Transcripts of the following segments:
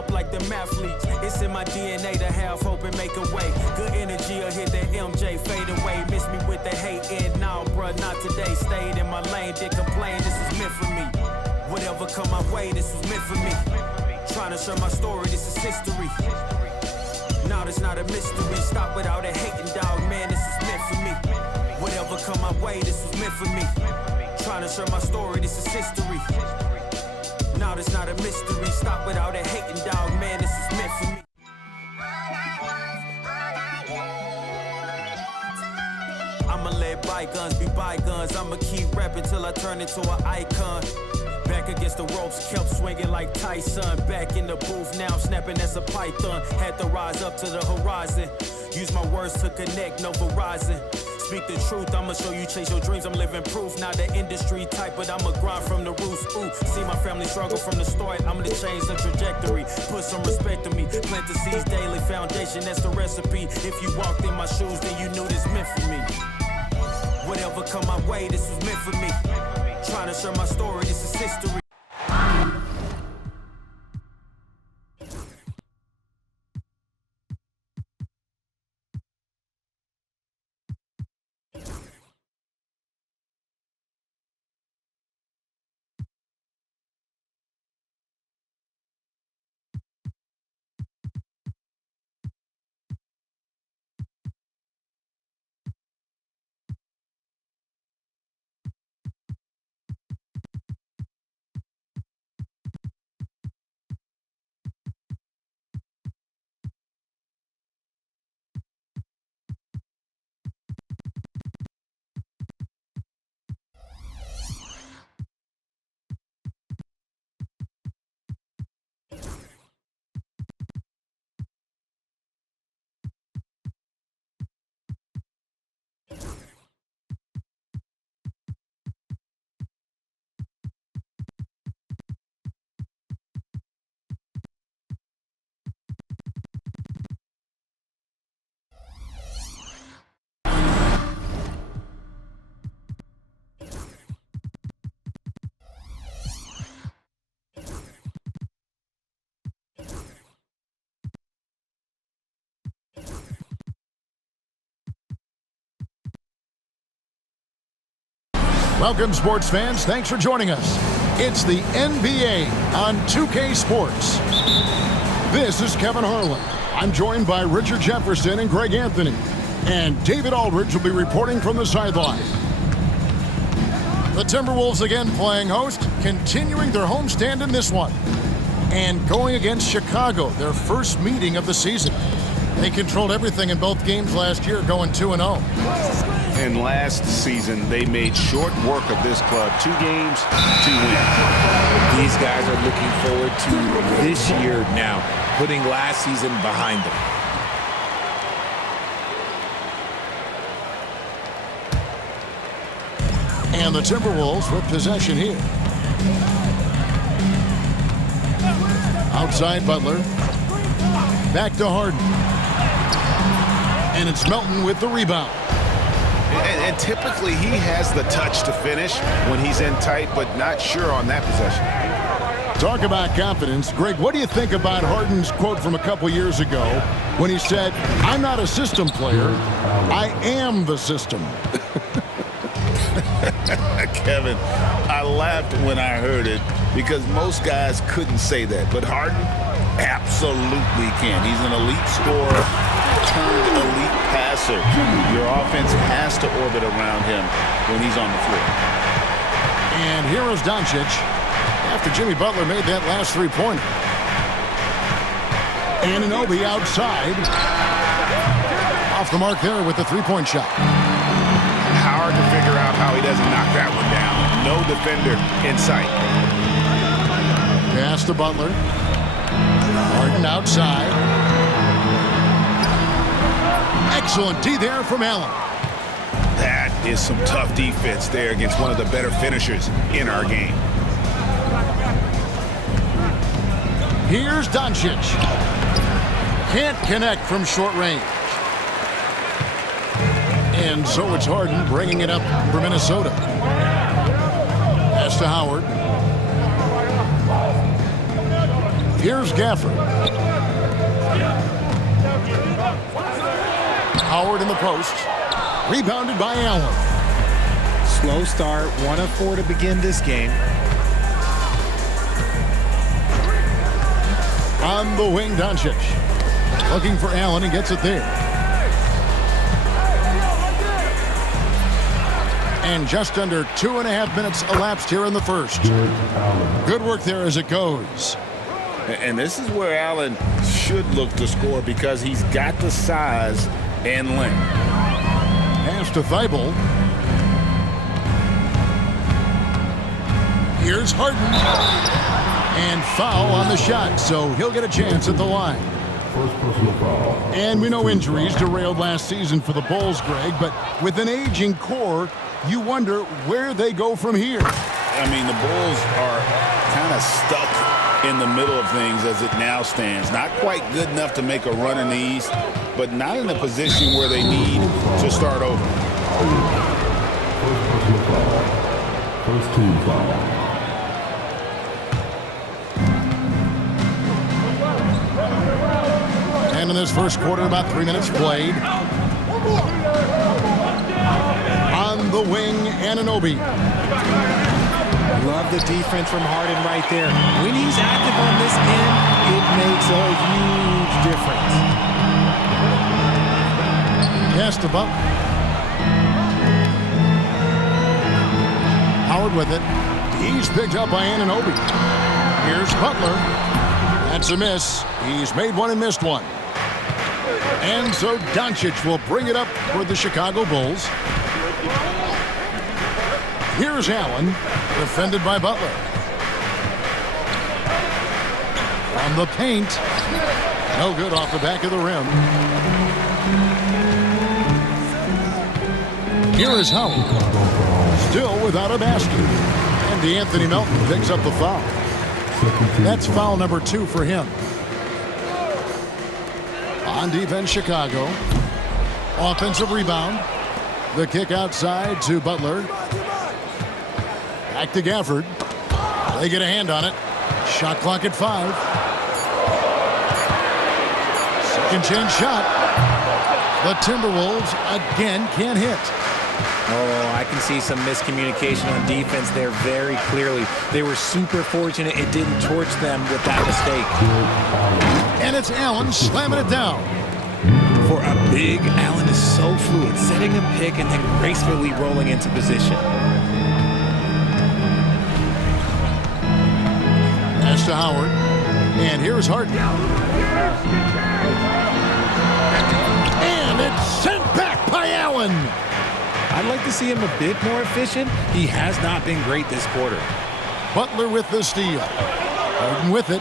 up like the mathletes. It's in my DNA to have hope and make a way. Good energy will hit that MJ fade away. Miss me with the hate and now, bruh, not today. Stayed in my lane, did complain, this is meant for me. Whatever come my way, this was meant for me. Trying to share my story, this is history. Now it's not a mystery. Stop without a hating, dog, man, this is meant for me. Whatever come my way, this was meant for me. Trying to share my story, this is history. Now it's not a mystery. Stop without a hating, dog, man, this is meant for me. I'ma let bygones be bygones. I'ma keep rapping till I turn into an icon. Back against the ropes, kept swinging like Tyson. Back in the booth, now I'm snapping as a python. Had to rise up to the horizon. Use my words to connect, no Verizon. Speak the truth, I'ma show you chase your dreams. I'm living proof, not the industry type, but I'ma grind from the roots. Ooh, see my family struggle from the start. I'm gonna change the trajectory. Put some respect to me. Plant the seeds daily, foundation, that's the recipe. If you walked in my shoes, then you knew this meant for me. Whatever come my way, this was meant for me. Trying to share my story, this is history. Welcome, sports fans. Thanks for joining us. It's the NBA on 2K Sports. This is Kevin Harlan. I'm joined by Richard Jefferson and Greg Anthony. And David Aldridge will be reporting from the sideline. The Timberwolves again playing host, continuing their homestand in this one. And going against Chicago, their first meeting of the season. They controlled everything in both games last year, going 2-0. And last season, they made short work of this club. 2 games, 2 wins. These guys are looking forward to this year now, putting last season behind them. And the Timberwolves with possession here. Outside Butler. Back to Harden. And it's Melton with the rebound. And typically he has the touch to finish when he's in tight, but not sure on that possession. Talk about confidence. Greg, what do you think about Harden's quote from a couple years ago when he said, "I'm not a system player, I am the system"? Kevin, I laughed when I heard it because most guys couldn't say that, but Harden absolutely can. He's an elite scorer turned elite passer. Your offense has to orbit around him when he's on the floor. And here is Doncic after Jimmy Butler made that last three-pointer. Anunoby outside. Off the mark there with the three-point shot. Hard to figure out how he doesn't knock that one down. No defender in sight. Pass to Butler. Harden outside. Excellent D there from Allen. That is some tough defense there against one of the better finishers in our game. Here's Doncic. Can't connect from short range. And so it's Harden bringing it up for Minnesota. Pass to Howard. Here's Gafford. Howard in the post. Rebounded by Allen. Slow start, 1 of 4 to begin this game. On the wing, Doncic. Looking for Allen, and gets it there. And just under 2.5 minutes elapsed here in the first. Good work there as it goes. And this is where Allen should look to score because he's got the size and length. Pass to Thibault. Here's Harden. And foul on the shot, so he'll get a chance at the line. First personal foul. And we know injuries derailed last season for the Bulls, Greg, but with an aging core, you wonder where they go from here. I mean, the Bulls are kind of stuck in the middle of things as it now stands. Not quite good enough to make a run in the East, but not in a position where they need to start over. First personal foul. First team foul. And in this first quarter, about 3 minutes played. On the wing, Anunoby. Love the defense from Harden right there. When he's active on this end, it makes a huge difference. Pass to Butler. Howard with it. He's picked up by Anunoby. Here's Butler. That's a miss. He's made one and missed one. And so Doncic will bring it up for the Chicago Bulls. Here's Allen, defended by Butler. From the paint. No good off the back of the rim. Here is Howard. Still without a basket. And DeAnthony Melton picks up the foul. That's foul number 2 for him. On defense, Chicago. Offensive rebound. The kick outside to Butler. Back to Gafford. They get a hand on it. Shot clock at 5. Second chance shot. The Timberwolves again can't hit. Oh, I can see some miscommunication on defense there very clearly. They were super fortunate it didn't torch them with that mistake. And it's Allen slamming it down. For a big, Allen is so fluid, setting a pick and then gracefully rolling into position. Pass to Howard. And here's Harden. And it's sent back by Allen. I'd like to see him a bit more efficient. He has not been great this quarter. Butler with the steal. Harden with it.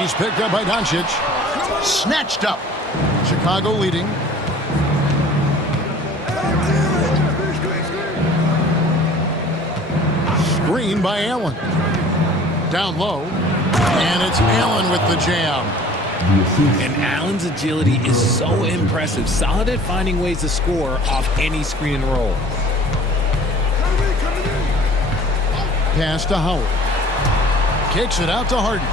He's picked up by Doncic. Snatched up. Chicago leading. Screen by Allen. Down low. And it's Allen with the jam. And Allen's agility is so impressive. Solid at finding ways to score off any screen and roll. Pass to Howard. Kicks it out to Harden.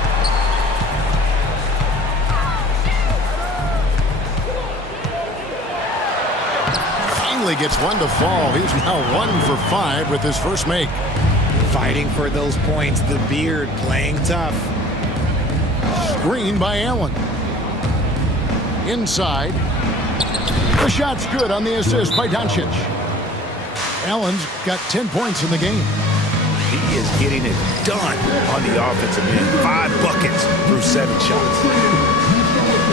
Finally gets one to fall. He's now 1 for 5 with his first make. Fighting for those points. The beard playing tough. Screen by Allen. Inside. The shot's good on the assist by Doncic. Allen's got 10 points in the game. He is getting it done on the offensive end. 5 buckets through 7 shots.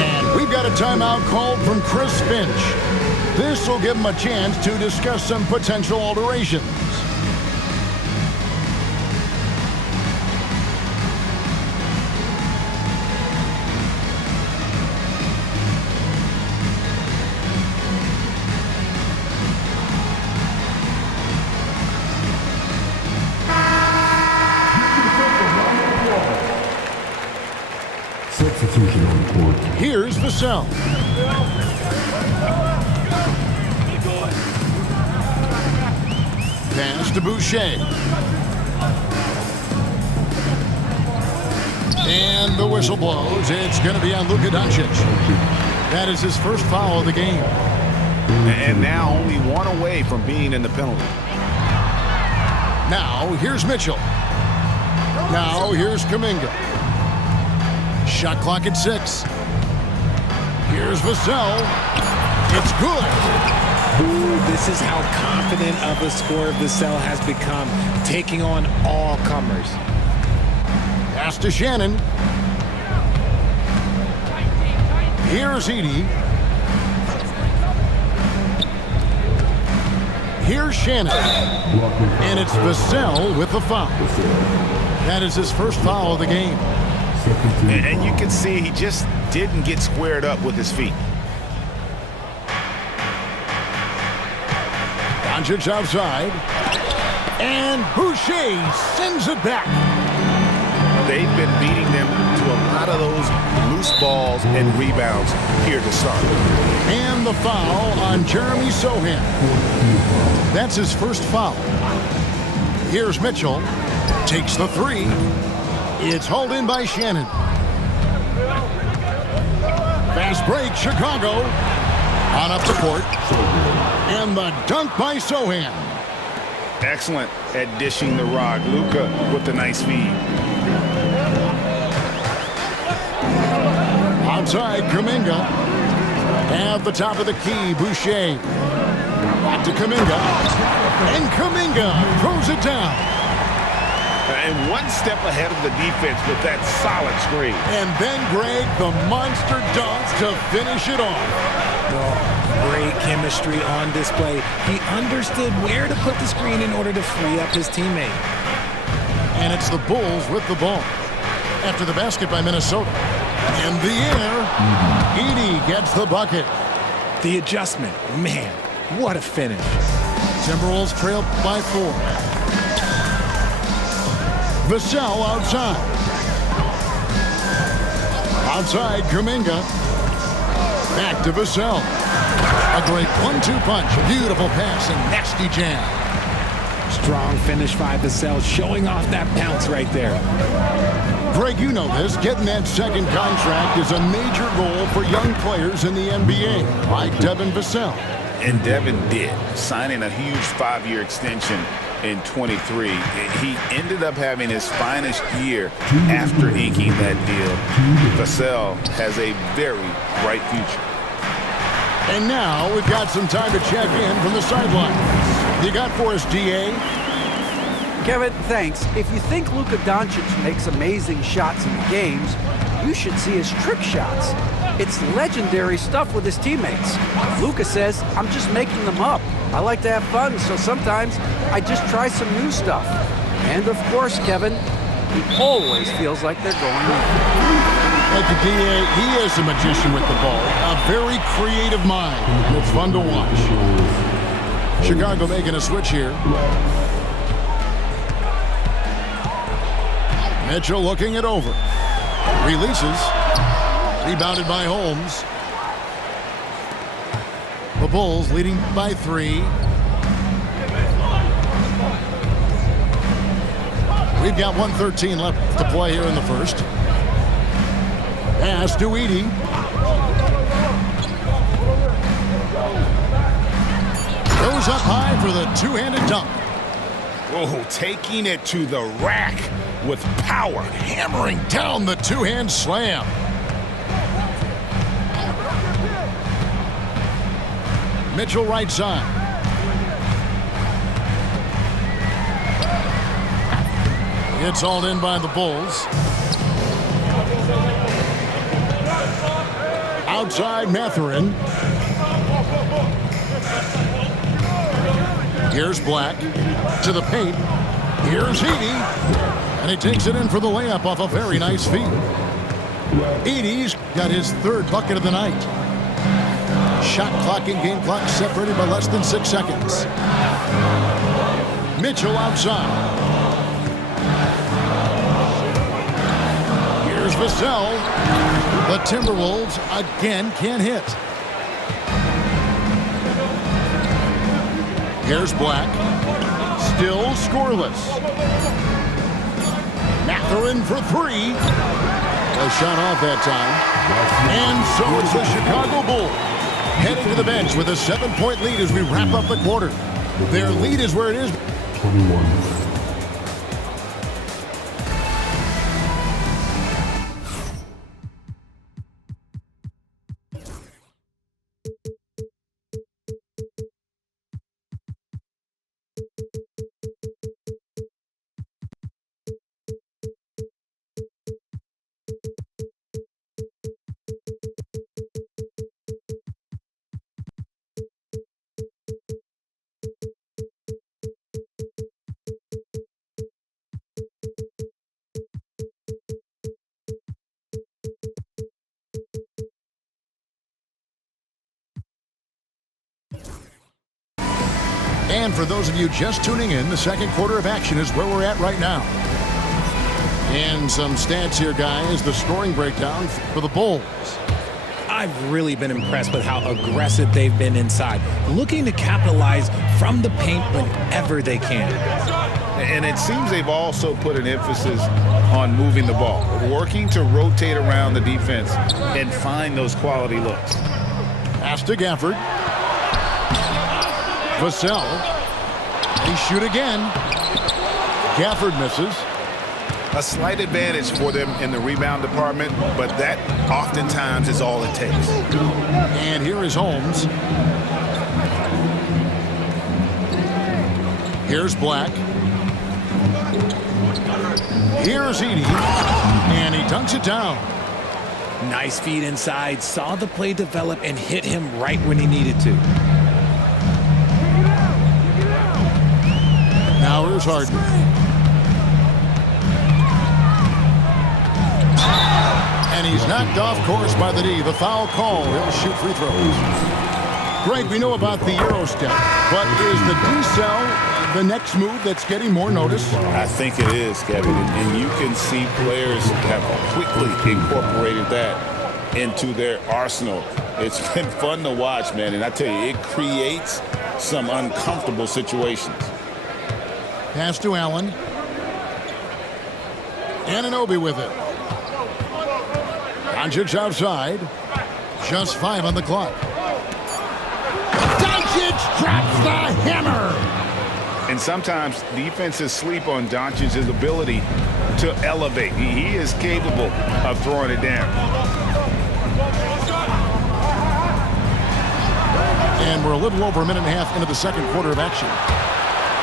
And we've got a timeout called from Chris Finch. This will give him a chance to discuss some potential alterations. Substitution on the court. Here's Vassell. Pass to Boucher. And the whistle blows. It's going to be on Luka Doncic. That is his first foul of the game. And now only one away from being in the penalty. Now, here's Mitchell. Now, here's Kuminga. Shot clock at 6. Here's Vassell. It's good. Ooh, this is how confident of a scorer Vassell has become, taking on all comers. Pass to Shannon. Here's Edey. Here's Shannon. And it's Vassell with the foul. That is his first foul of the game. And you can see he just didn't get squared up with his feet. Doncic outside. And Boucher sends it back. They've been beating them to a lot of those loose balls and rebounds here to start. And the foul on Jeremy Sohan. That's his first foul. Here's Mitchell. Takes the 3. It's hauled in by Shannon. Fast break, Chicago. On up the court. And the dunk by Sohan. Excellent at dishing the rock. Luka with the nice feed. Outside, Kuminga. At the top of the key, Boucher. Back to Kuminga. And Kuminga throws it down. And one step ahead of the defense with that solid screen. And then Greg, the monster dunk to finish it off. Oh, great chemistry on display. He understood where to put the screen in order to free up his teammate. And it's the Bulls with the ball. After the basket by Minnesota. In the air, Edey gets the bucket. The adjustment, man, what a finish. Timberwolves trail by 4. Vassell outside. Outside, Kuminga. Back to Vassell. A great 1-2 punch. Beautiful pass and nasty jam. Strong finish by Vassell, showing off that bounce right there. Greg, you know this. Getting that second contract is a major goal for young players in the NBA, like Devin Vassell. And Devin did, signing a huge 5-year extension in 23. He ended up having his finest year after inking that deal. Vassell has a very bright future. And now we've got some time to check in from the sidelines. You got for us, DA? Kevin, thanks. If you think Luka Doncic makes amazing shots in the games, you should see his trick shots. It's legendary stuff with his teammates. Luka says, I'm just making them up. I like to have fun, so sometimes I just try some new stuff. And of course, Kevin, he always feels like they're going on. Like the DA, he is a magician with the ball. A very creative mind. It's fun to watch. Chicago making a switch here. Mitchell looking it over. Releases. Rebounded by Holmes. The Bulls leading by 3. We've got 1:13 left to play here in the first. Pass to Edey. Goes up high for the two-handed dunk. Oh, taking it to the rack with power. Hammering down the two-hand slam. Mitchell right side. It's hauled in by the Bulls. Outside Mathurin. Here's Black to the paint. Here's Edey. And he takes it in for the layup off a very nice feed. Edey's got his 3rd bucket of the night. Shot clock and game clock separated by less than 6 seconds. Mitchell outside. Here's Vassell. The Timberwolves again can't hit. Here's Black. Still scoreless. Mathurin for 3. A shot off that time. And so it's the Chicago Bulls heading to the bench with a 7-point lead as we wrap up the quarter. Their lead is where it is. 21. And for those of you just tuning in, the second quarter of action is where we're at right now. And some stats here, guys. The scoring breakdown for the Bulls. I've really been impressed with how aggressive they've been inside, looking to capitalize from the paint whenever they can. And it seems they've also put an emphasis on moving the ball, working to rotate around the defense and find those quality looks. Pass to Gafford. Vassell. They shoot again. Gafford misses. A slight advantage for them in the rebound department, but that oftentimes is all it takes. And here is Holmes. Here's Black. Here's Edey. And he dunks it down. Nice feed inside, saw the play develop and hit him right when he needed to. Now here's Harden. And he's knocked off course by the D. The foul call. He'll shoot free throws. Greg, we know about the Euro step, but is the D-cell the next move that's getting more notice? I think it is, Kevin, and you can see players have quickly incorporated that into their arsenal. It's been fun to watch, man, and I tell you, it creates some uncomfortable situations. Pass to Allen. Anunoby with it. Doncic outside. Just 5 on the clock. Doncic drops the hammer. And sometimes defenses sleep on Doncic's ability to elevate. He is capable of throwing it down. And we're a little over a minute and a half into the second quarter of action.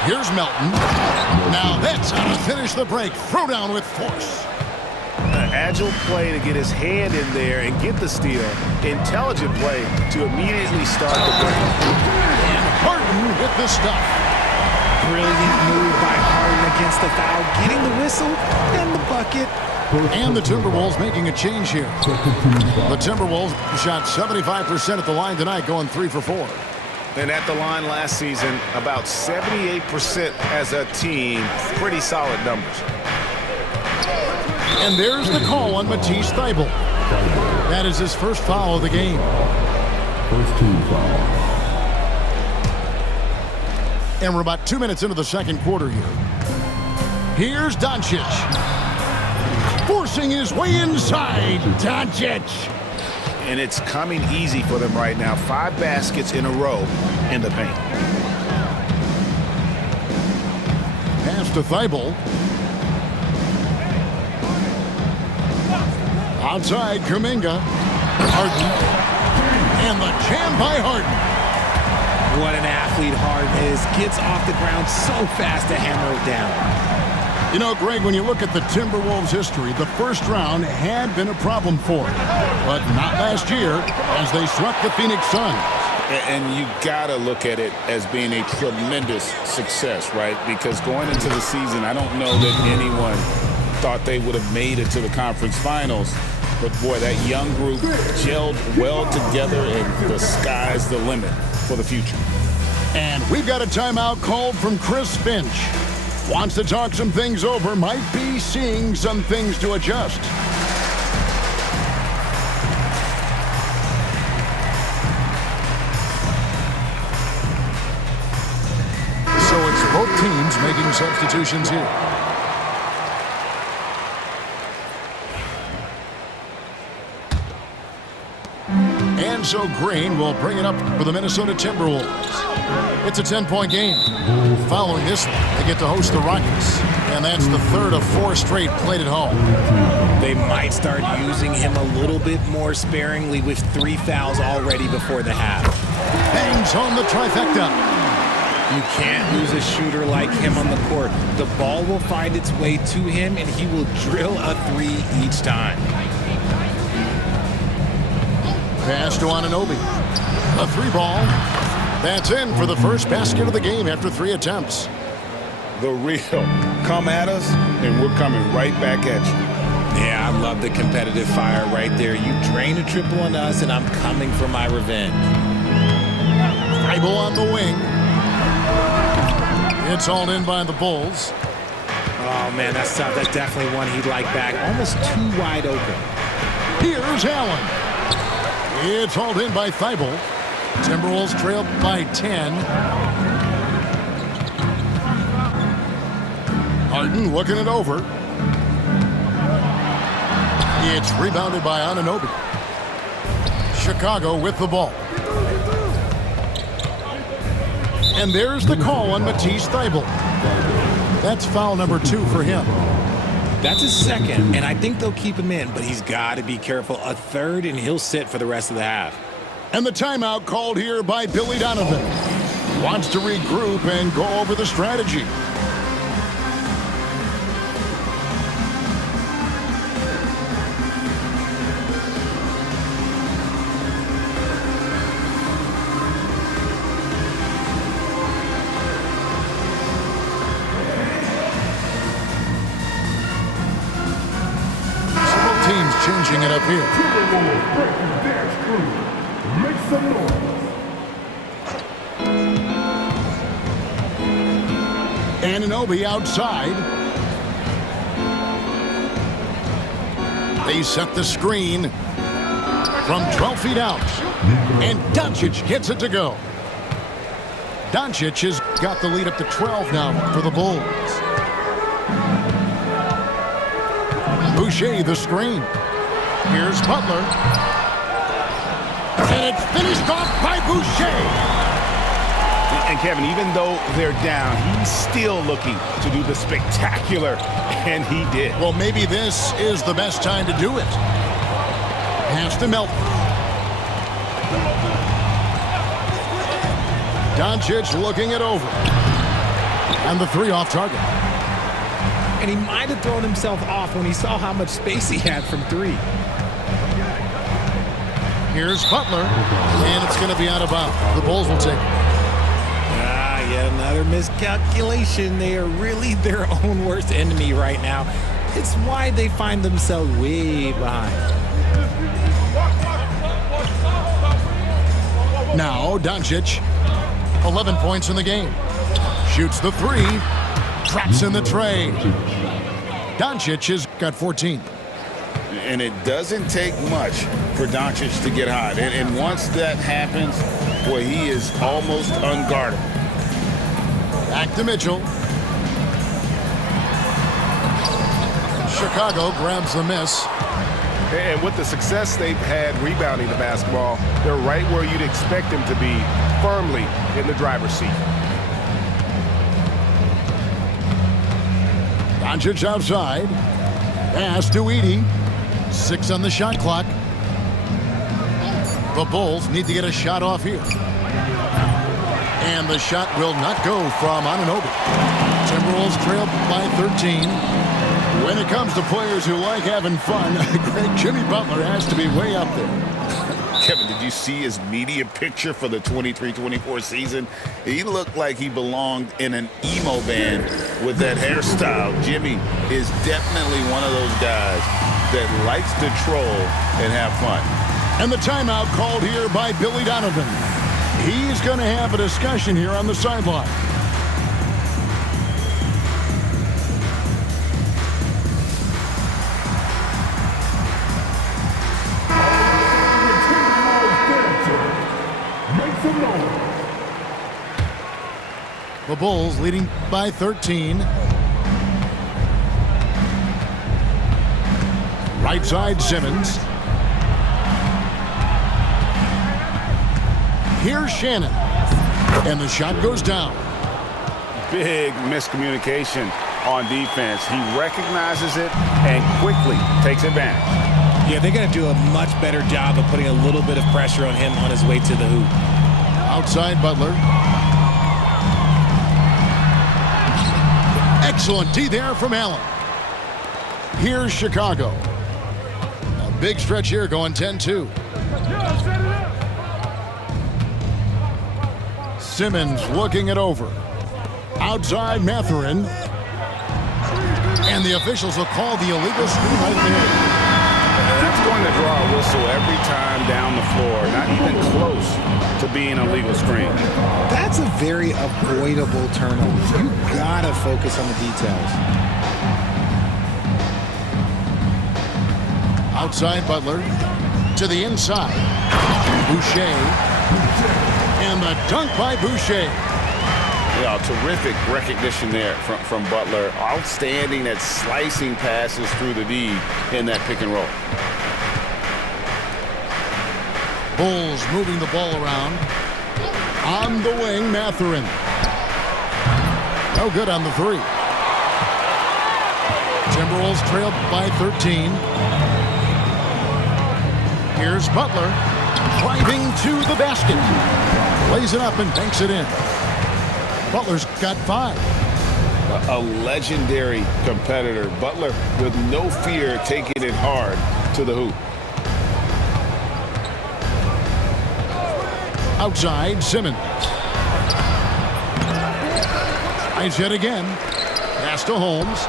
Here's Melton. Now that's how to finish the break. Throw down with force. An agile play to get his hand in there and get the steal. Intelligent play to immediately start the break. And Harden with the stuff. Brilliant move by Harden against the foul, getting the whistle and the bucket. And the Timberwolves making a change here. The Timberwolves shot 75% at the line tonight, going 3 for 4. And at the line last season, about 78% as a team. Pretty solid numbers. And there's the call on Matisse Thybulle. That is his first foul of the game. First team foul. And we're about 2 minutes into the second quarter here. Here's Doncic. Forcing his way inside. Doncic. And it's coming easy for them right now. 5 baskets in a row in the paint. Pass to Thybulle. Outside, Kuminga. Harden. And the jam by Harden. What an athlete Harden is. Gets off the ground so fast to hammer it down. You know, Greg, when you look at the Timberwolves' history, the first round had been a problem for them. But not last year, as they swept the Phoenix Suns. And you got to look at it as being a tremendous success, right? Because going into the season, I don't know that anyone thought they would have made it to the conference finals. But, boy, that young group gelled well together, and the sky's the limit for the future. And we've got a timeout called from Chris Finch. Wants to talk some things over, might be seeing some things to adjust. So it's both teams making substitutions here. And so Green will bring it up for the Minnesota Timberwolves. It's a 10-point game. Following this one, they get to host the Rockets. And that's the third of 4 straight played at home. They might start using him a little bit more sparingly with 3 fouls already before the half. Bangs home the trifecta. You can't lose a shooter like him on the court. The ball will find its way to him, and he will drill a 3 each time. Pass to Anunoby. A 3 ball. That's in for the first basket of the game after 3 attempts. The real. Come at us, and we're coming right back at you. Yeah, I love the competitive fire right there. You drain a triple on us, and I'm coming for my revenge. Aprile on the wing. It's hauled in by the Bulls. Oh, man, that's tough. That's definitely one he'd like back. Almost too wide open. Here's Allen. It's hauled in by Thibault. Timberwolves trail by 10. Harden looking it over. It's rebounded by Anunoby. Chicago with the ball. And there's the call on Matisse Thybulle. That's foul number 2 for him. That's his second, and I think they'll keep him in, but he's got to be careful. A third, and he'll sit for the rest of the half. And the timeout called here by Billy Donovan. Wants to regroup and go over the strategy. Changing it up here. Make some noise. Anunoby outside. They set the screen from 12 feet out. And Doncic gets it to go. Doncic has got the lead up to 12 now for the Bulls. Boucher the screen. Here's Butler. And it's finished off by Boucher. And Kevin, even though they're down, he's still looking to do the spectacular, and he did. Well, maybe this is the best time to do it. Pass to Melton. Doncic looking it over. And the 3 off target. And he might have thrown himself off when he saw how much space he had from 3. Here's Butler, and it's going to be out of bounds. The Bulls will take it. Yet another miscalculation. They are really their own worst enemy right now. It's why they find themselves way behind. Now, Doncic, 11 points in the game. Shoots the 3. Traps in the tray. Doncic has got 14. And it doesn't take much for Doncic to get hot. And once that happens, boy, he is almost unguardable. Back to Mitchell. Chicago grabs the miss. And with the success they've had rebounding the basketball, they're right where you'd expect them to be, firmly in the driver's seat. Doncic outside. Pass to Edey. 6 on the shot clock. The Bulls need to get a shot off here. And the shot will not go from Anunoby. Timberwolves trail by 13. When it comes to players who like having fun, great Jimmy Butler has to be way up there. Kevin, did you see his media picture for the 23-24 season? He looked like he belonged in an emo band with that hairstyle. Jimmy is definitely one of those guys that likes to troll and have fun. And the timeout called here by Billy Donovan. He's going to have a discussion here on the sideline. The Bulls leading by 13. Right side, Simmons. Here's Shannon. And the shot goes down. Big miscommunication on defense. He recognizes it and quickly takes advantage. Yeah, they're going to do a much better job of putting a little bit of pressure on him on his way to the hoop. Outside Butler. Excellent D there from Allen. Here's Chicago. A big stretch here going 10-2. Simmons looking it over. Outside Mathurin. And the officials will call the illegal screen right there. That's going to draw a whistle every time down the floor. Not even close to being a legal screen. That's a very avoidable turnover. You gotta focus on the details. Outside Butler. To the inside. Boucher. And the dunk by Boucher. Yeah, terrific recognition there from Butler. Outstanding at slicing passes through the D in that pick and roll. Bulls moving the ball around. On the wing, Mathurin. No good on the three. Timberwolves trailed by 13. Here's Butler. Driving to the basket. Lays it up and banks it in. Butler's got 5. A legendary competitor. Butler with no fear taking it hard to the hoop. Outside, Simmons. Tries yet again. Pass to Holmes.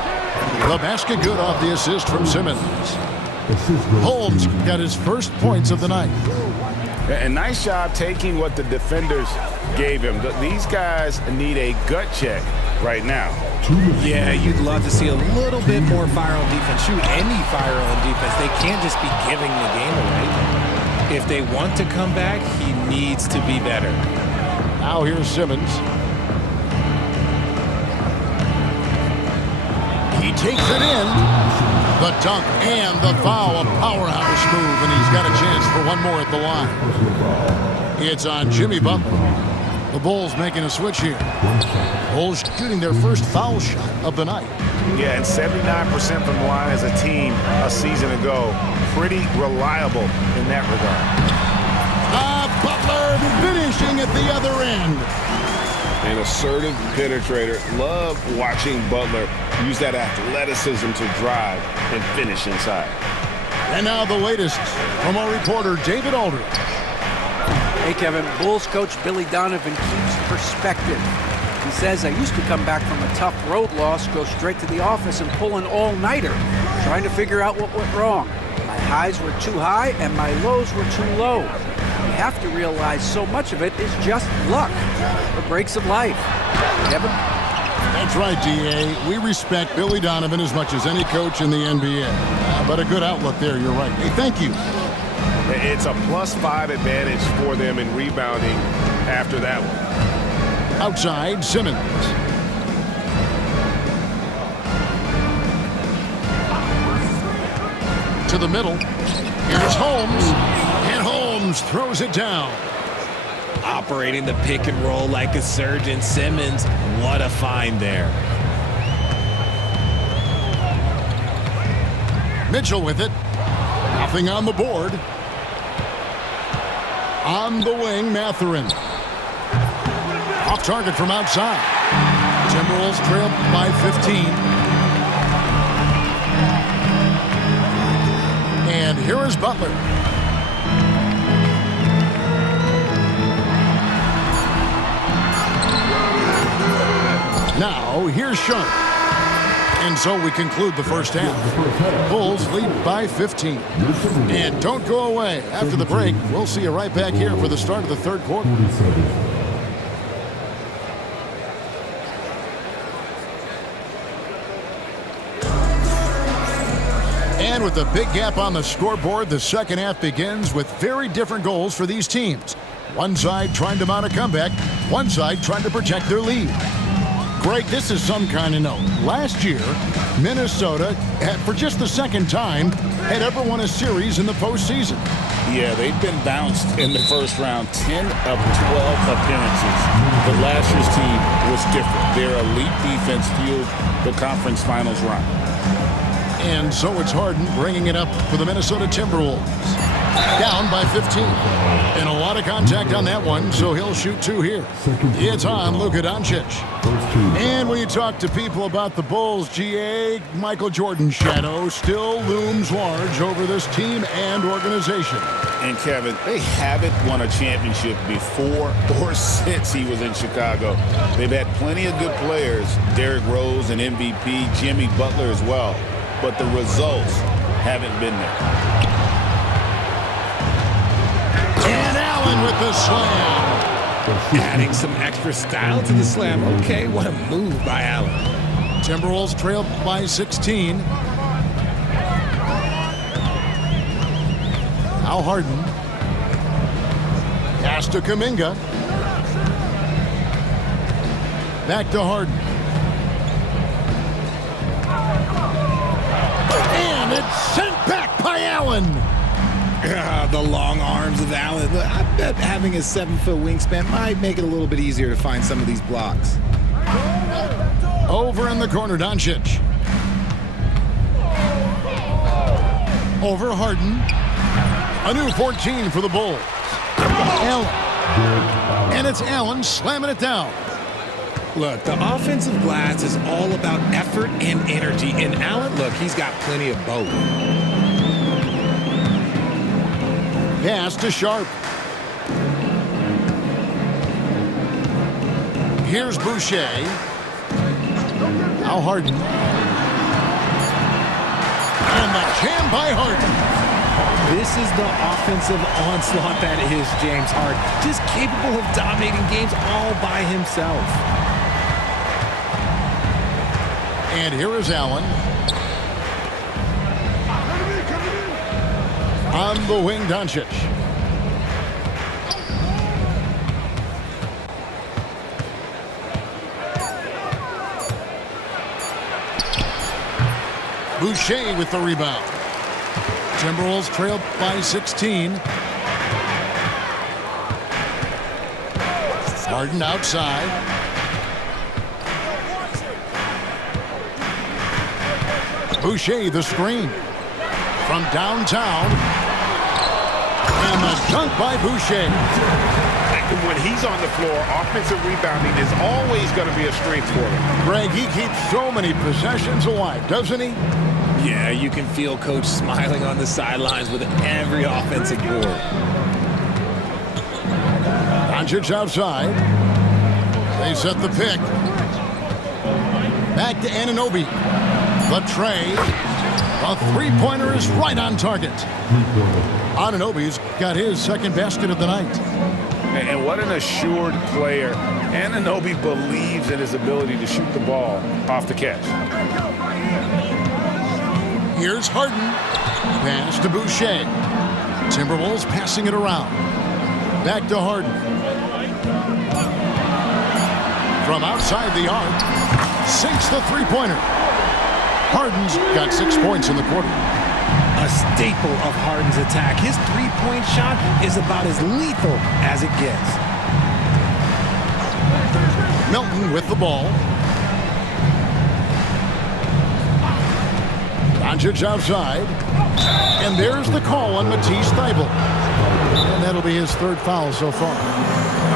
The basket good off the assist from Simmons. Holmes got his first points of the night. And nice job taking what the defenders gave him. These guys need a gut check right now. Yeah, you'd love to see a little bit more fire on defense. Shoot, any fire on defense. They can't just be giving the game away. If they want to come back, he needs to be better. Now here's Simmons. He takes it in. The dunk and the foul, a powerhouse move, and he's got a chance for one more at the line. It's on Jimmy Butler. The Bulls making a switch here. Bulls shooting their first foul shot of the night. Yeah, and 79% from the line as a team a season ago. Pretty reliable in that regard. Butler finishing at the other end. An assertive penetrator. Love watching Butler use that athleticism to drive and finish inside. And now the latest from our reporter, David Aldridge. Hey, Kevin, Bulls coach Billy Donovan keeps perspective. He says, I used to come back from a tough road loss, go straight to the office and pull an all-nighter, trying to figure out what went wrong. My highs were too high and my lows were too low. You have to realize so much of it is just luck, the breaks of life. Kevin? That's right, D.A. We respect Billy Donovan as much as any coach in the NBA. But a good outlook there, you're right. Hey, thank you. It's a +5 advantage for them in rebounding after that one. Outside, Simmons. To the middle. Here's Holmes. And Holmes throws it down. Operating the pick and roll like a surgeon. Simmons, what a find there. Mitchell with it. Nothing on the board. On the wing, Mathurin. Off target from outside. Timberwolves trail by 15. And here is Butler. Now, here's Sharp. And so we conclude the first half. Bulls lead by 15. And don't go away. After the break, we'll see you right back here for the start of the third quarter. And with a big gap on the scoreboard, the second half begins with very different goals for these teams. One side trying to mount a comeback, one side trying to protect their lead. Greg, this is some kind of note. Last year, Minnesota, for just the second time, had ever won a series in the postseason. Yeah, they've been bounced in the first round, 10 of 12 appearances. But last year's team was different. Their elite defense fueled the conference finals run. And so it's Harden bringing it up for the Minnesota Timberwolves. Down by 15. And a lot of contact on that one, so he'll shoot 2 here. It's on Luka Doncic. And when you talk to people about the Bulls, GA, Michael Jordan's shadow still looms large over this team and organization. And Kevin, they haven't won a championship before or since he was in Chicago. They've had plenty of good players, Derrick Rose and MVP, Jimmy Butler as well, but the results haven't been there. And Allen with the slam. Adding some extra style to the slam. Okay, what a move by Allen. Timberwolves trail by 16. Now Harden. Pass to Kuminga. Back to Harden. And it's sent back by Allen. The long arms of Allen. Look, I bet having a 7-foot wingspan might make it a little bit easier to find some of these blocks. Over in the corner, Doncic. Over Harden. A new 14 for the Bulls. Allen. And it's Allen slamming it down. Look, the offensive glass is all about effort and energy. And Allen, look, he's got plenty of both. Pass to Sharp. Here's Boucher. Now Harden. And the jam by Harden. This is the offensive onslaught that is James Harden. Just capable of dominating games all by himself. And here is Allen. On the wing, Doncic. Boucher with the rebound. Timberwolves trailed by 16. Harden outside. Boucher the screen. From downtown. And the dunk by Boucher. When he's on the floor, offensive rebounding is always going to be a strength for him. Greg, he keeps so many possessions alive, doesn't he? Yeah, you can feel Coach smiling on the sidelines with every offensive board. Doncic outside. They set the pick. Back to Anunoby. The tray. The three-pointer is right on target. Anunoby's got his second basket of the night. And what an assured player. Anunoby believes in his ability to shoot the ball off the catch. Here's Harden. Pass to Boucher. Timberwolves passing it around. Back to Harden. From outside the arc. Sinks the three-pointer. Harden's got 6 points in the quarter. A staple of Harden's attack. His three-point shot is about as lethal as it gets. Milton with the ball. Doncic outside. And there's the call on Matisse Thybulle. And that'll be his third foul so far.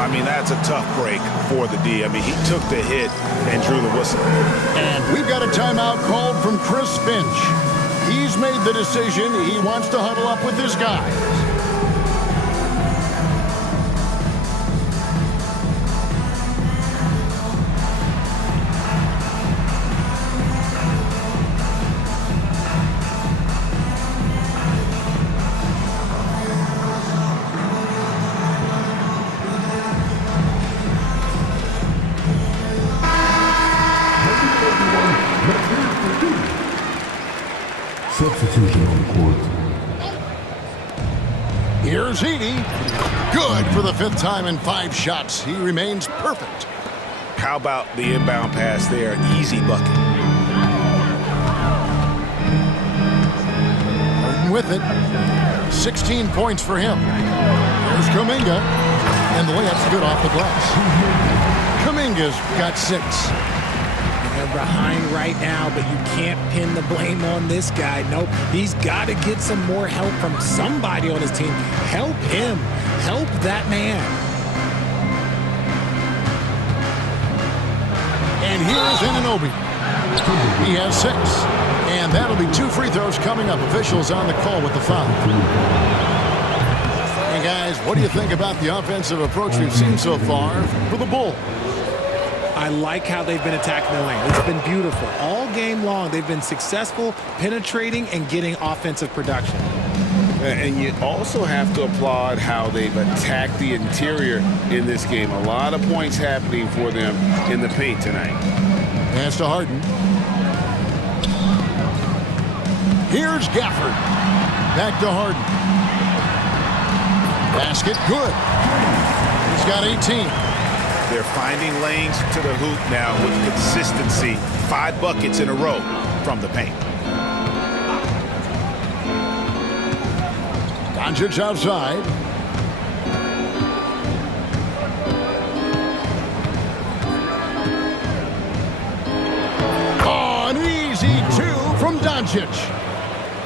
I mean, that's a tough break for the D. I mean, he took the hit and drew the whistle. And we've got a timeout called from Chris Finch. He's made the decision. He wants to huddle up with his guys. Substitution on the court. Here's Edey. Good for the 5th time in 5 shots. He remains perfect. How about the inbound pass there? Easy bucket. Harden with it. 16 points for him. There's Kuminga, and the layup's good off the glass. Kuminga's got 6. They're behind right now, but you can't pin the blame on this guy. Nope, he's got to get some more help from somebody on his team. Help him. Help that man. And here's Anunoby. He has 6. And that'll be 2 free throws coming up. Officials on the call with the foul. And guys, what do you think about the offensive approach we've seen so far for the Bulls? I like how they've been attacking the lane. It's been beautiful. All game long, they've been successful penetrating and getting offensive production. And you also have to applaud how they've attacked the interior in this game. A lot of points happening for them in the paint tonight. Pass to Harden. Here's Gafford. Back to Harden. Basket good. He's got 18. They're finding lanes to the hoop now with consistency. 5 buckets in a row from the paint. Doncic outside. Oh, an easy 2 from Doncic.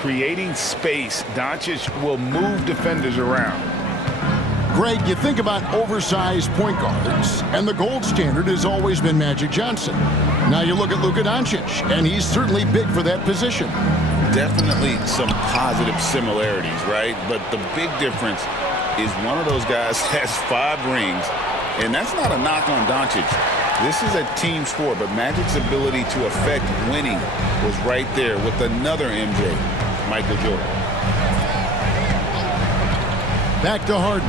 Creating space, Doncic will move defenders around. Greg, you think about oversized point guards, and the gold standard has always been Magic Johnson. Now you look at Luka Doncic, and he's certainly big for that position. Definitely some positive similarities, right? But the big difference is one of those guys has 5 rings, and that's not a knock on Doncic. This is a team sport, but Magic's ability to affect winning was right there with another MJ, Michael Jordan. Back to Harden.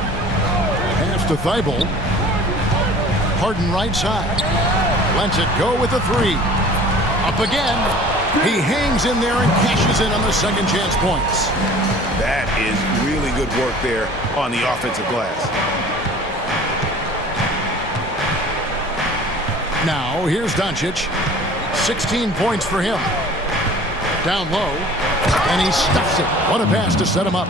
Pass to Thibault. Harden right side. Lets it go with a 3. Up again. He hangs in there and cashes in on the second chance points. That is really good work there on the offensive glass. Now, here's Doncic. 16 points for him. Down low. And he stuffs it. What a pass to set him up.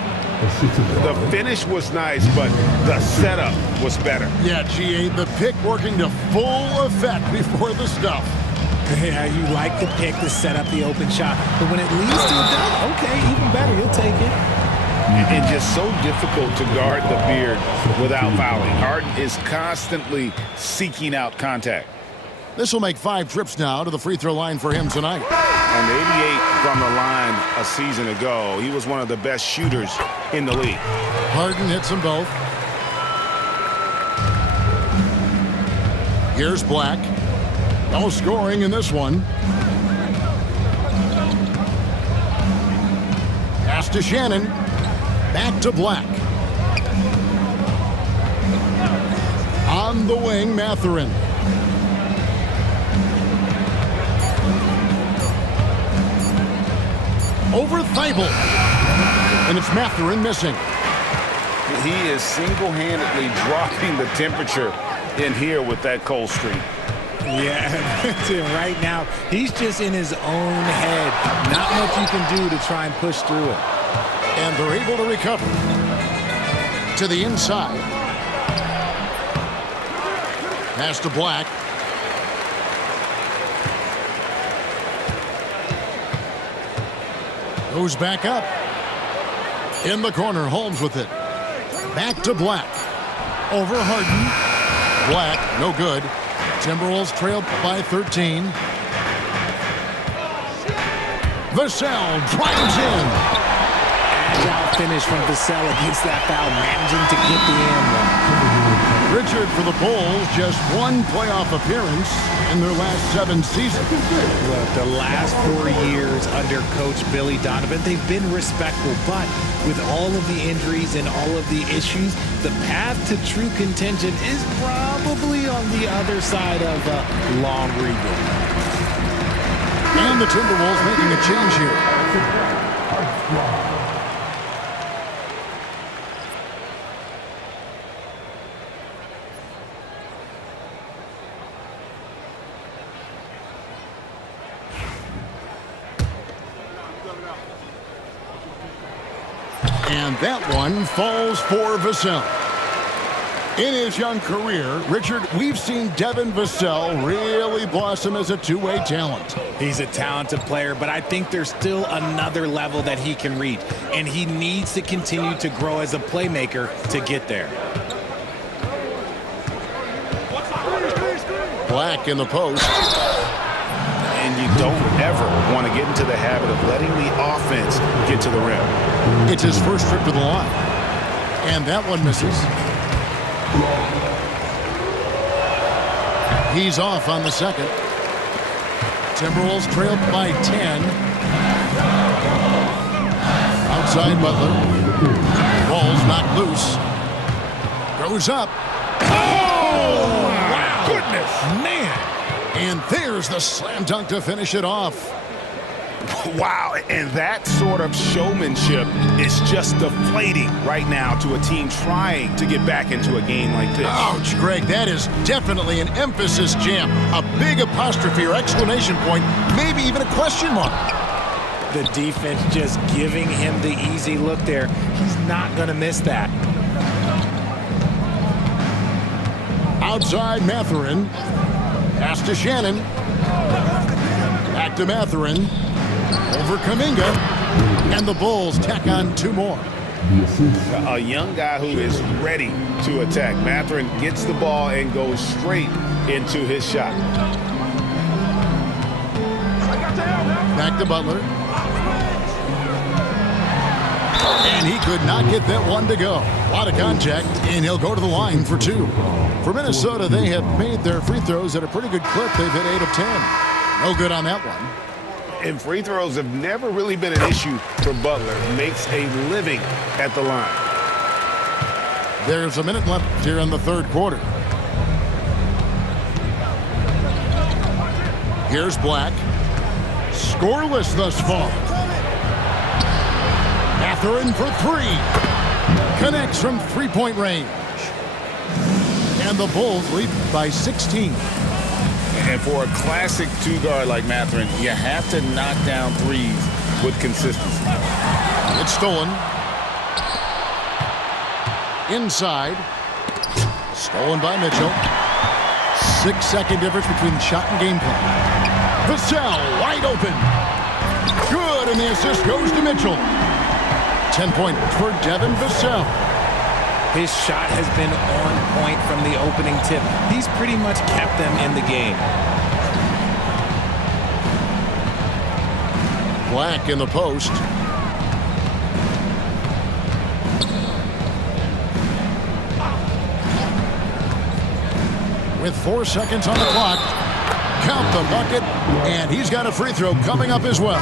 The finish was nice, but the setup was better. Yeah, GA, the pick working to full effect before the stuff. Yeah, you like the pick to set up the open shot. But when it leads to a dunk, okay, even better, you'll take it. And just so difficult to guard the beard without fouling. Harden is constantly seeking out contact. This will make 5 trips now to the free throw line for him tonight. And 88 from the line a season ago. He was one of the best shooters in the league. Harden hits them both. Here's Black. No scoring in this one. Pass to Shannon. Back to Black. On the wing, Mathurin. Over Thibault. And it's Mathurin missing. He is single-handedly dropping the temperature in here with that cold streak. Yeah, right now, he's just in his own head. Not much you can do to try and push through it. And they're able to recover. To the inside. Pass to Black. Goes back up. In the corner, Holmes with it. Back to Black. Over Harden. Black, no good. Timberwolves trail by 13. Vassell drives in. Agile finish from Vassell against that foul, managing to get the and one. Richard for the Bulls, just 1 playoff appearance in their last 7 seasons. Look, the last 4 years under Coach Billy Donovan, they've been respectful, but with all of the injuries and all of the issues, the path to true contention is probably on the other side of a long rebuild. And the Timberwolves making a change here. And that one falls for Vassell. In his young career, Richard, we've seen Devin Vassell really blossom as a two-way talent. He's a talented player, but I think there's still another level that he can reach, and he needs to continue to grow as a playmaker to get there. Black in the post. And you don't ever want to get into the habit of letting the offense get to the rim. It's his first trip to the line. And that one misses. He's off on the second. Timberwolves trailed by 10. Outside Butler. Ball's knocked loose. Goes up. Oh! Wow! Goodness! Man! And there's the slam dunk to finish it off. Wow, and that sort of showmanship is just deflating right now to a team trying to get back into a game like this. Ouch, Greg, that is definitely an emphasis jam. A big apostrophe or exclamation point, maybe even a question mark. The defense just giving him the easy look there. He's not going to miss that. Outside Mathurin. Pass to Shannon. Back to Mathurin. Over Kuminga. And the Bulls tack on two more. A young guy who is ready to attack. Mathurin gets the ball and goes straight into his shot. Back to Butler. And he could not get that one to go. A lot of contact, and he'll go to the line for two. For Minnesota, they have made their free throws at a pretty good clip. They've hit 8 of 10. No good on that one. And free throws have never really been an issue for Butler. Makes a living at the line. There's a minute left here in the third quarter. Here's Black. Scoreless thus far. Mathurin for three. Connects from three-point range. And the Bulls lead by 16. And for a classic two-guard like Mathurin, you have to knock down threes with consistency. It's stolen. Inside. Stolen by Mitchell. 6-second difference between shot and game plan. Vassell wide open. Good, and the assist goes to Mitchell. 10 points for Devin Vassell. His shot has been on point from the opening tip. He's pretty much kept them in the game. Black in the post. With 4 seconds on the clock, count the bucket, and he's got a free throw coming up as well.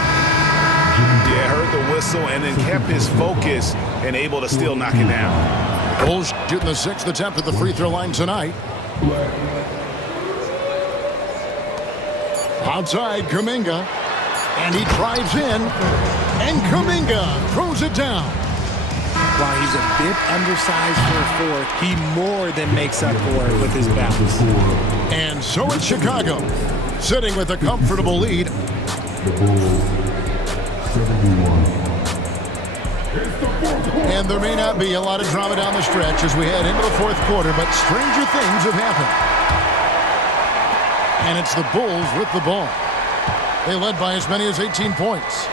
Yeah, heard the whistle and then kept his focus and able to still knock it down. Bulls shooting the 6th attempt at the free throw line tonight. Outside Kuminga, and he drives in, and Kuminga throws it down. While he's a bit undersized for a four, he more than makes up for it with his bounce. And so it's Chicago, sitting with a comfortable lead. The Bulls, 71. And there may not be a lot of drama down the stretch as we head into the fourth quarter, but stranger things have happened. And it's the Bulls with the ball. They led by as many as 18 points.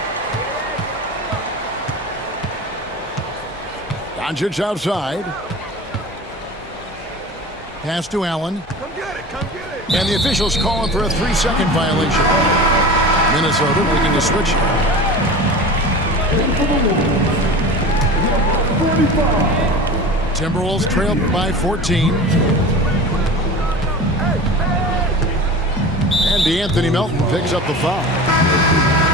Doncic outside. Pass to Allen. Come get it, come get it. And the officials calling for a 3-second violation. Minnesota making a switch. Timberwolves trailed by 14. And DeAnthony Melton picks up the foul.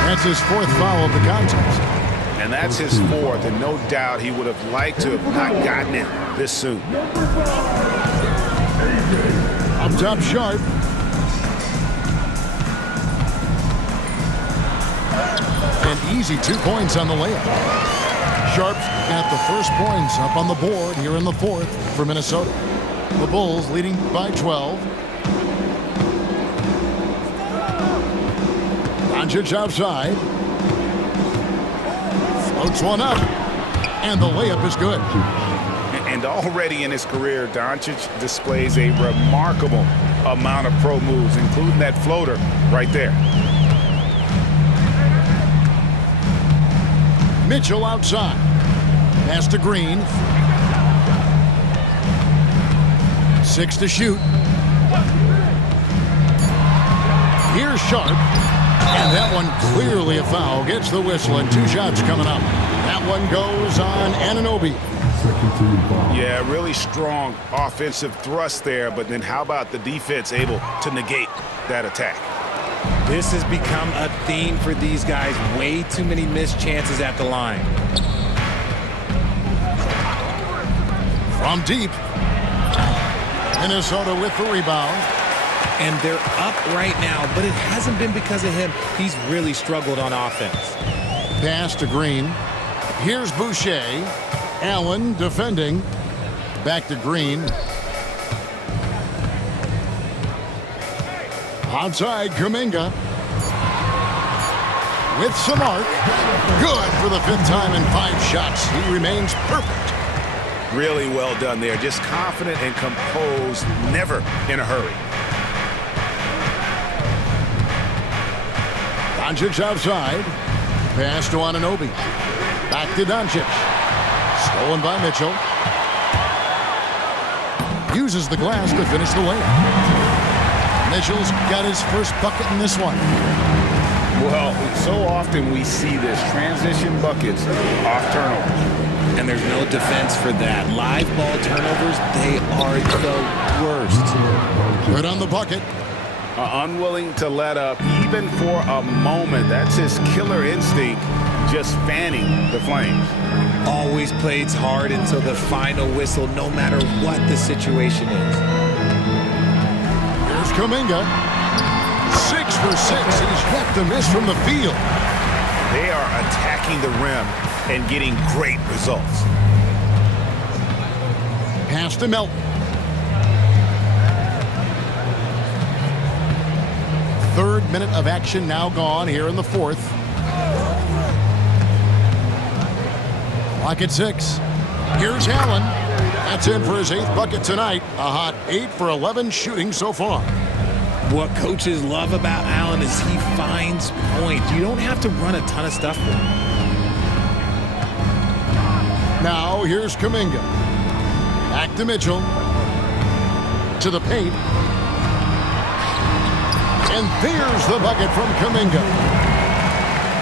That's his 4th foul of the contest. And that's his 4th, and no doubt he would have liked to have not gotten it this soon. Up top, Sharp. An easy 2 points on the layup. Sharp's got the first points up on the board here in the 4th for Minnesota. The Bulls leading by 12. Doncic outside. Floats one up. And the layup is good. And already in his career, Doncic displays a remarkable amount of pro moves, including that floater right there. Mitchell outside. Pass to Green. 6 to shoot. Here's Sharp. And that one clearly a foul. Gets the whistle and 2 shots coming up. That one goes on Anunoby. Yeah, really strong offensive thrust there, but then how about the defense able to negate that attack? This has become a theme for these guys. Way too many missed chances at the line. From deep. Minnesota with the rebound. And they're up right now, but it hasn't been because of him. He's really struggled on offense. Pass to Green. Here's Boucher. Allen defending. Back to Green. Outside, Kuminga. With some arc. Good for the 5th time in 5 shots. He remains perfect. Really well done there. Just confident and composed, never in a hurry. Doncic outside. Pass to Anunoby. Back to Doncic. Stolen by Mitchell. Uses the glass to finish the layup. Mitchell's got his first bucket in this one. Well, so often we see this. Transition buckets off turnovers. And there's no defense for that. Live ball turnovers, they are the worst. Right on the bucket. Unwilling to let up even for a moment. That's his killer instinct, just fanning the flames. Always plays hard until the final whistle, no matter what the situation is. Here's Kuminga. 6 for 6. He's yet to miss from the field. They are attacking the rim and getting great results. Pass to Melton. 3rd minute of action now gone here in the 4th. Clock at 6. Here's Allen. That's in for his 8th bucket tonight. A hot 8 for 11 shooting so far. What coaches love about Allen is he finds points. You don't have to run a ton of stuff for him. Now here's Kuminga. Back to Mitchell. To the paint. And there's the bucket from Kuminga.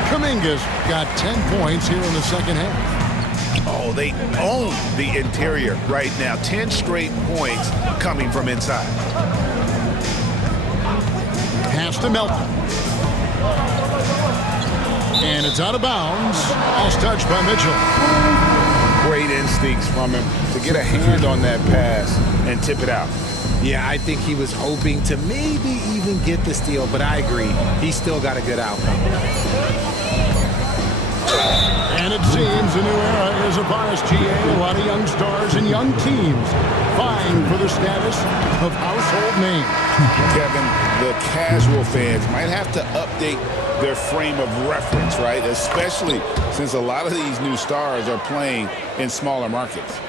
Kuminga's got 10 points here in the 2nd half. Oh, they own the interior right now. 10 straight points coming from inside. Pass to Melton. And it's out of bounds. Last touch by Mitchell. Great instincts from him to get a hand on that pass and tip it out. Yeah, I think he was hoping to maybe even get the steal, but I agree. He still got a good outcome. And it seems a new era is upon us, GA. A lot of young stars and young teams vying for the status of household names. Kevin, the casual fans might have to update their frame of reference, right? Especially since a lot of these new stars are playing in smaller markets.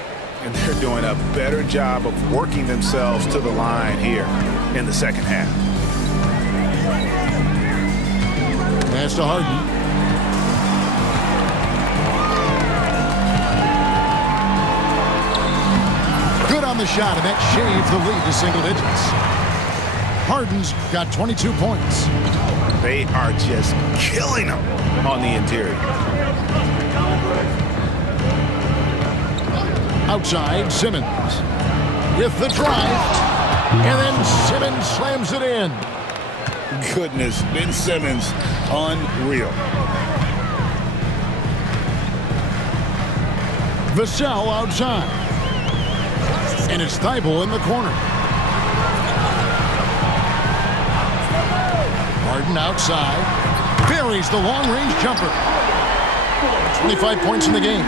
And they're doing a better job of working themselves to the line here in the 2nd half. Pass to Harden. Good on the shot, and that shaves the lead to single digits. Harden's got 22 points. They are just killing them on the interior. Outside, Simmons with the drive, and then Simmons slams it in. Goodness, Ben Simmons, unreal. Vassell outside, and it's Thibault in the corner. Harden outside, buries the long-range jumper. 25 points in the game.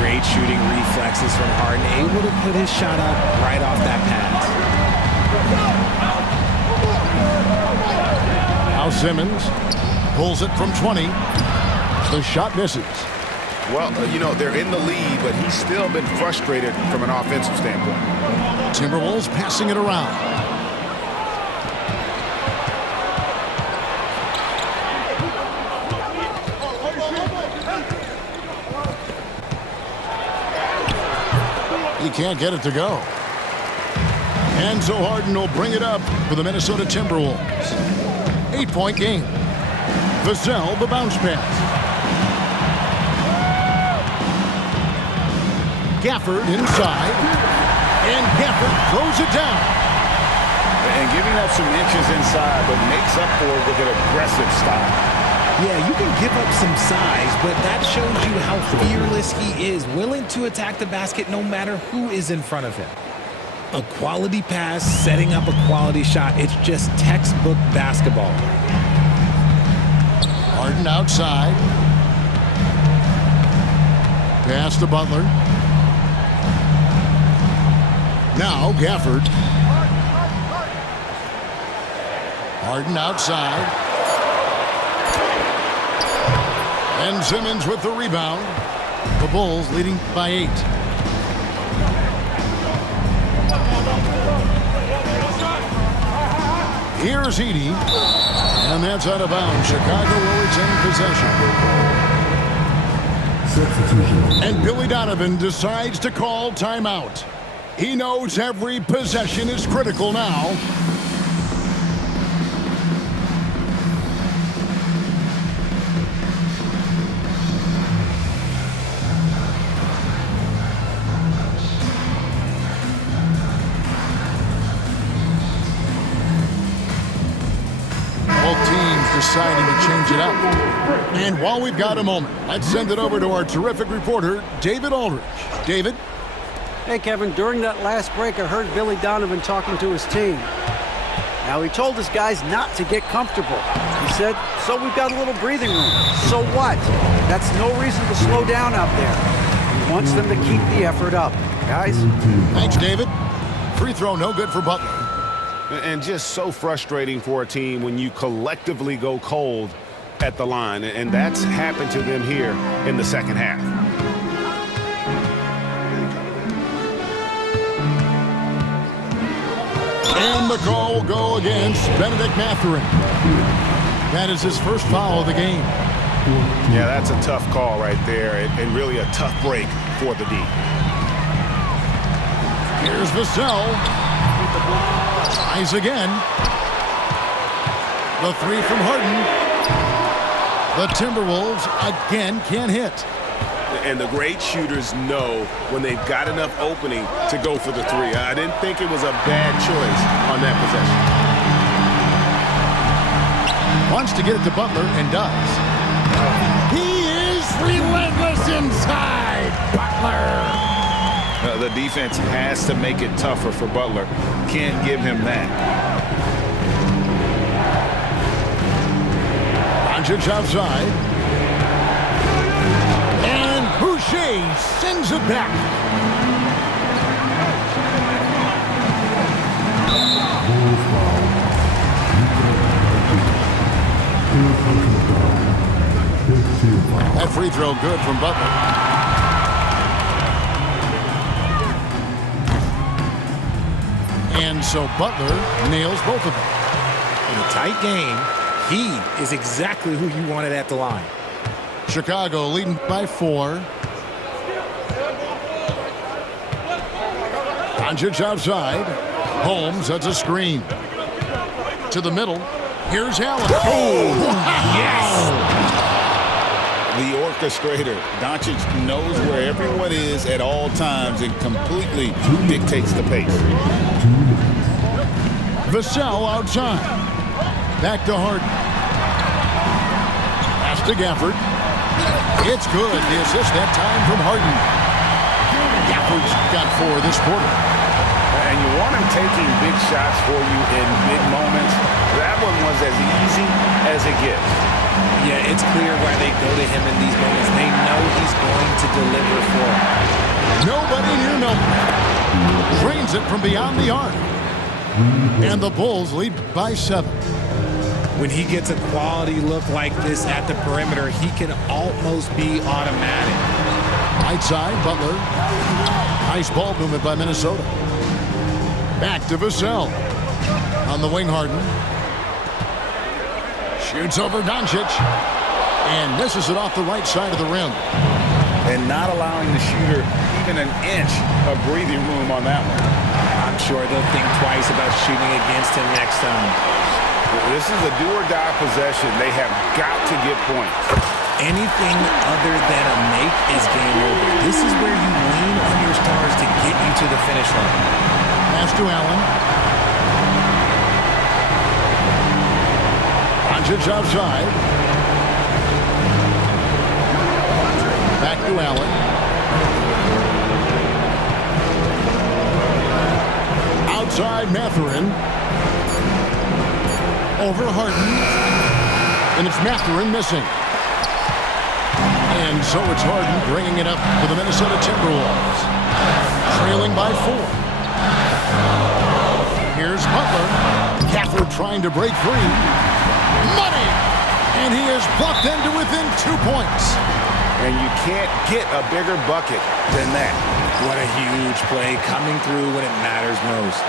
Great shooting reflexes from Harden, able to put his shot up right off that pass. Now Simmons pulls it from 20. The shot misses. Well, you know, they're in the lead, but he's still been frustrated from an offensive standpoint. Timberwolves passing it around. He can't get it to go. And so Harden will bring it up for the Minnesota Timberwolves. 8-point game. Vassell, the bounce pass. Gafford inside. And Gafford throws it down. And giving up some inches inside, but makes up for it with an aggressive style. Yeah, you can give up some size, but that shows you how fearless he is, willing to attack the basket no matter who is in front of him. A quality pass, setting up a quality shot. It's just textbook basketball. Harden outside. Pass to Butler. Now Gafford. Harden outside. And Simmons with the rebound. The Bulls leading by 8. Here's Edey. And that's out of bounds. Chicago will retain possession. Substitution. And Billy Donovan decides to call timeout. He knows every possession is critical now. Both teams deciding to change it up. And while we've got a moment, let's send it over to our terrific reporter, David Aldridge. David? Hey, Kevin, during that last break, I heard Billy Donovan talking to his team. Now, he told his guys not to get comfortable. He said, so we've got a little breathing room. So what? That's no reason to slow down out there. He wants them to keep the effort up. Guys? Thanks, David. Free throw no good for Butler. And just so frustrating for a team when you collectively go cold at the line. And that's happened to them here in the second half. And the call will go against Benedict Mathurin. That is his first foul of the game. Yeah, that's a tough call right there, and really a tough break for the D. Here's Vassell. Tries again. The three from Harden. The Timberwolves again can't hit. And the great shooters know when they've got enough opening to go for the three. I didn't think it was a bad choice on that possession. Wants to get it to Butler and does. He is relentless inside. Butler. The defense has to make it tougher for Butler. Can't give him that. Doncic outside. And Boucher sends it back. That free throw good from Butler. And so Butler nails both of them. In a tight game, he is exactly who you wanted at the line. Chicago leading by 4. Doncic outside. Holmes, that's a screen. To the middle. Here's Allen. Oh, Yes! The orchestrator. Doncic knows where everyone is at all times and completely dictates the pace. Vassell outside. Back to Harden. Pass to Gafford. It's good. The assist that time from Harden. Gafford's got 4 this quarter. And you want him taking big shots for you in big moments. That one was as easy as it gets. Yeah, it's clear why they go to him in these moments. They know he's going to deliver for them. Nobody near Milton. Drains it from beyond the arc. And the Bulls lead by 7. When he gets a quality look like this at the perimeter, he can almost be automatic. Right side, Butler. Nice ball movement by Minnesota. Back to Vassell. On the wing, Harden. Shoots over Doncic. And misses it off the right side of the rim. And not allowing the shooter even an inch of breathing room on that one. I'm sure they'll think twice about shooting against him next time. This is a do-or-die possession. They have got to get points. Anything other than a make is game over. This is where you lean on your stars to get you to the finish line. Pass to Allen. Doncic outside. Back to Allen. Outside Mathurin. Over Harden. And it's Mathurin missing. And so it's Harden bringing it up for the Minnesota Timberwolves. Trailing by 4. Here's Butler. Gafford trying to break free. Money! And he is plucked into within 2 points. And you can't get a bigger bucket than that. What a huge play coming through when it matters most.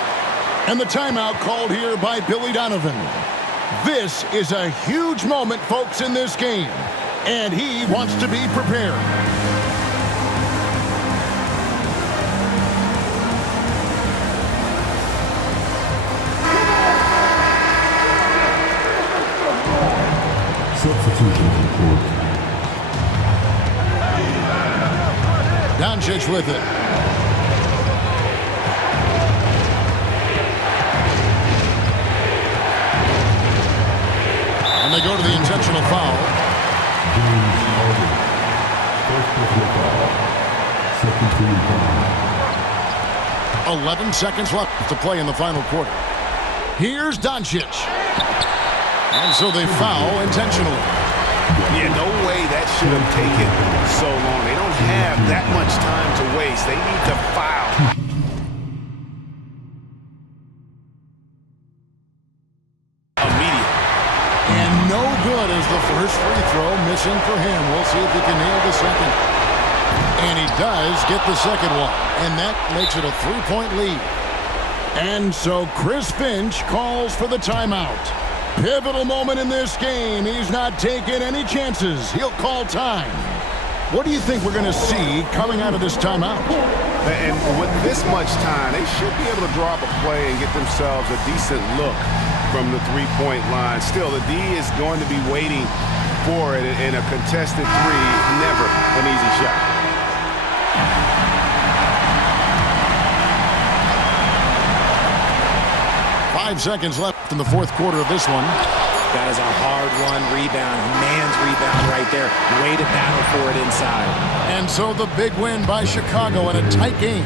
And the timeout called here by Billy Donovan. This is a huge moment, folks, in this game. And he wants to be prepared. Substitution report. Doncic with it. And they go to the intentional foul. James Harden. First personal foul. Second team foul. 11 seconds left to play in the final quarter. Here's Doncic. And so they foul intentionally. Yeah, no way that should have taken so long. They don't have that much time to waste. They need to foul. Immediate. And no good as the first free throw missing for him. We'll see if he can nail the second. And he does get the second one. And that makes it a 3-point lead. And so Chris Finch calls for the timeout. Pivotal moment in this game. He's not taking any chances. He'll call time. What do you think we're going to see coming out of this timeout? And with this much time, they should be able to draw up a play and get themselves a decent look from the three-point line. Still, the D is going to be waiting for it in a contested three. Never an easy shot. Five seconds left in the fourth quarter of this one. That is a hard-won rebound. Man's rebound right there. Way to battle for it inside. And so the big win by Chicago in a tight game.